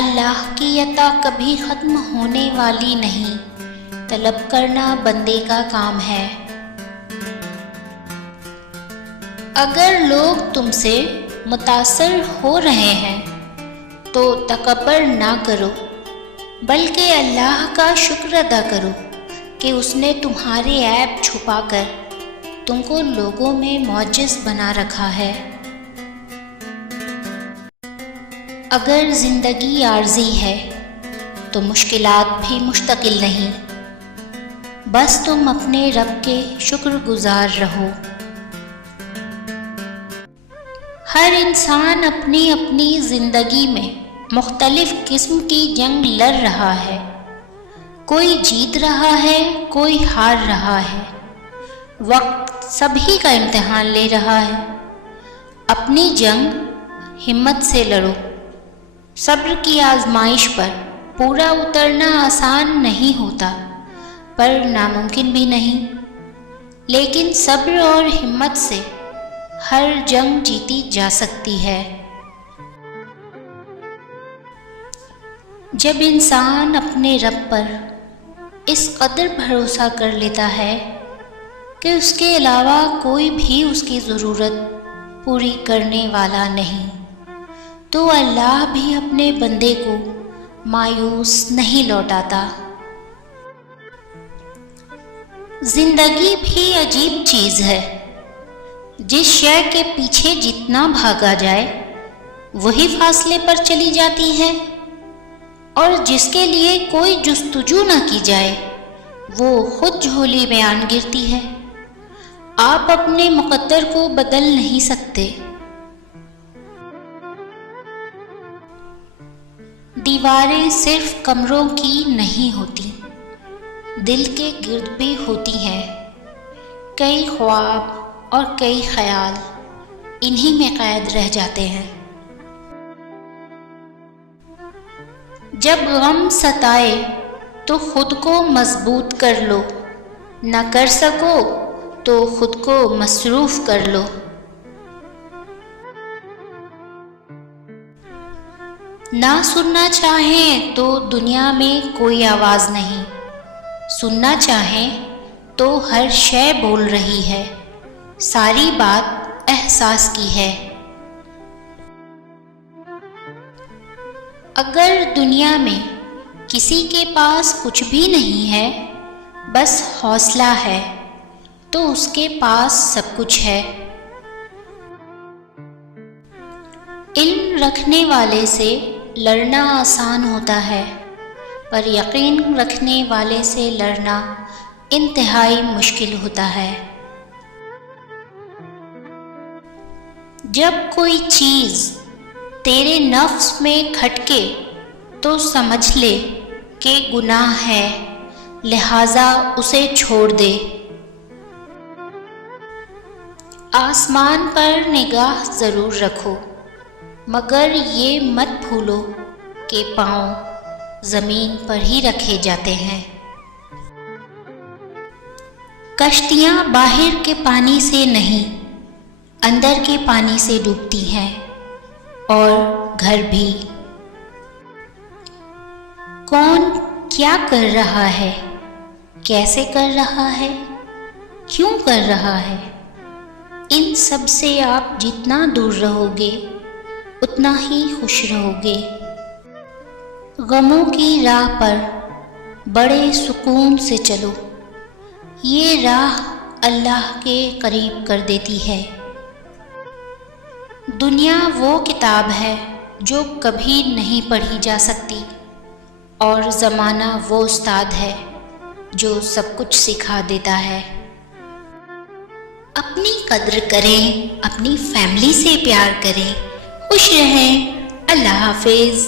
اللہ کی عطا کبھی ختم ہونے والی نہیں، طلب کرنا بندے کا کام ہے۔ اگر لوگ تم سے متاثر ہو رہے ہیں تو تکبر نہ کرو، بلکہ اللہ کا شکر ادا کرو کہ اس نے تمہارے عیب چھپا کر تم کو لوگوں میں معجز بنا رکھا ہے۔ اگر زندگی عارضی ہے تو مشکلات بھی مستقل نہیں، بس تم اپنے رب کے شکر گزار رہو۔ ہر انسان اپنی اپنی زندگی میں مختلف قسم کی جنگ لڑ رہا ہے، کوئی جیت رہا ہے، کوئی ہار رہا ہے۔ وقت سبھی کا امتحان لے رہا ہے۔ اپنی جنگ ہمت سے لڑو۔ صبر کی آزمائش پر پورا اترنا آسان نہیں ہوتا، پر ناممکن بھی نہیں، لیکن صبر اور ہمت سے ہر جنگ جیتی جا سکتی ہے۔ جب انسان اپنے رب پر اس قدر بھروسہ کر لیتا ہے کہ اس کے علاوہ کوئی بھی اس کی ضرورت پوری کرنے والا نہیں، تو اللہ بھی اپنے بندے کو مایوس نہیں لوٹاتا۔ زندگی بھی عجیب چیز ہے، جس شے کے پیچھے جتنا بھاگا جائے وہی فاصلے پر چلی جاتی ہے، اور جس کے لیے کوئی جستجو نہ کی جائے وہ خود جھولی میں آن گرتی ہے۔ آپ اپنے مقدر کو بدل نہیں سکتے۔ دیواریں صرف کمروں کی نہیں ہوتی، دل کے گرد بھی ہوتی ہیں۔ کئی خواب اور کئی خیال انہی میں قید رہ جاتے ہیں۔ جب غم ستائے تو خود کو مضبوط کر لو، نہ کر سکو تو خود کو مصروف کر لو۔ نہ سننا چاہیں تو دنیا میں کوئی آواز نہیں، سننا چاہیں تو ہر شے بول رہی ہے، ساری بات احساس کی ہے۔ اگر دنیا میں کسی کے پاس کچھ بھی نہیں ہے، بس حوصلہ ہے، تو اس کے پاس سب کچھ ہے۔ علم رکھنے والے سے لڑنا آسان ہوتا ہے، پر یقین رکھنے والے سے لڑنا انتہائی مشکل ہوتا ہے۔ جب کوئی چیز تیرے نفس میں کھٹکے تو سمجھ لے کہ گناہ ہے، لہٰذا اسے چھوڑ دے۔ آسمان پر نگاہ ضرور رکھو، مگر یہ مت بھولو کہ پاؤں زمین پر ہی رکھے جاتے ہیں۔ کشتیاں باہر کے پانی سے نہیں، اندر کے پانی سے ڈوبتی ہیں، اور گھر بھی۔ کون کیا کر رہا ہے، کیسے کر رہا ہے، کیوں کر رہا ہے، ان سب سے آپ جتنا دور رہو گے اتنا ہی خوش رہو گے۔ غموں کی راہ پر بڑے سکون سے چلو، یہ راہ اللہ کے قریب کر دیتی ہے۔ دنیا وہ کتاب ہے جو کبھی نہیں پڑھی جا سکتی، اور زمانہ وہ استاد ہے جو سب کچھ سکھا دیتا ہے۔ اپنی قدر کریں، اپنی فیملی سے پیار کریں، خوش رہیں۔ اللہ حافظ۔